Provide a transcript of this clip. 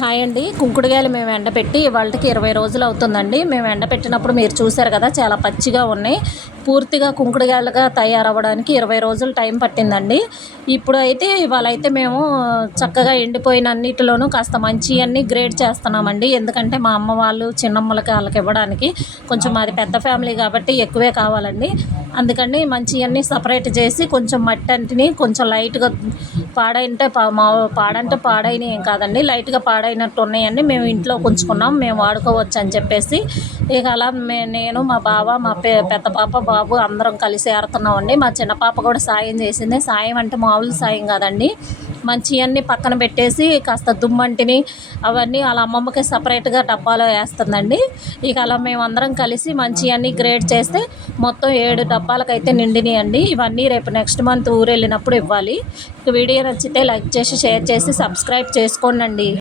Hi అండి. కుంకుడుగాయలు మేము ఎండపెట్టి ఇవాళకి ఇరవై రోజులు అవుతుందండి. మేము ఎండపెట్టినప్పుడు మీరు చూశారు కదా చాలా పచ్చిగా ఉన్నాయి. పూర్తిగా కుంకుడుగాయలుగా తయారవ్వడానికి ఇరవై రోజులు టైం పట్టిందండి. ఇప్పుడు అయితే ఇవాళ అయితే మేము చక్కగా ఎండిపోయిన అన్నిటిలోనూ కాస్త మంచి అన్ని గ్రేడ్ చేస్తున్నామండి. ఎందుకంటే మా అమ్మ వాళ్ళు చిన్నమ్మలకి వాళ్ళకి ఇవ్వడానికి కొంచెం మాది పెద్ద ఫ్యామిలీ కాబట్టి ఎక్కువే కావాలండి. అందుకని మంచి అన్ని సపరేట్ చేసి కొంచెం మట్టి అంటిని కొంచెం లైట్గా పాడైంటే పా మా పాడంటే పాడైనవి ఏం కాదండి. లైట్గా పాడైనట్టు ఉన్నాయండి మేము ఇంట్లో ఉంచుకున్నాం మేము వాడుకోవచ్చు అని చెప్పేసి. ఇక అలా మే నేను మా బావ మా పె పెద్ద పాప బాబు అందరం కలిసి ఏరుతున్నామండి మా చిన్న పాప కూడా సాయం చేసింది. సాయం అంటే మామూలు సాయం కాదండి. మంచి పక్కన పెట్టేసి కాస్త దుమ్మంటిని అవన్నీ వాళ్ళ అమ్మమ్మకి సపరేట్గా డబ్బాలో వేస్తుందండి. ఇక అలా మేము అందరం కలిసి మంచి అన్ని గ్రేడ్ చేస్తే మొత్తం ఏడు డబ్బాలకైతే నిండినాయండి. ఇవన్నీ రేపు నెక్స్ట్ మంత్ ఊరు వెళ్ళినప్పుడు ఇవ్వాలి వీడియో నచ్చితే లైక్ చేసి షేర్ చేసి సబ్స్క్రైబ్ చేసుకోండి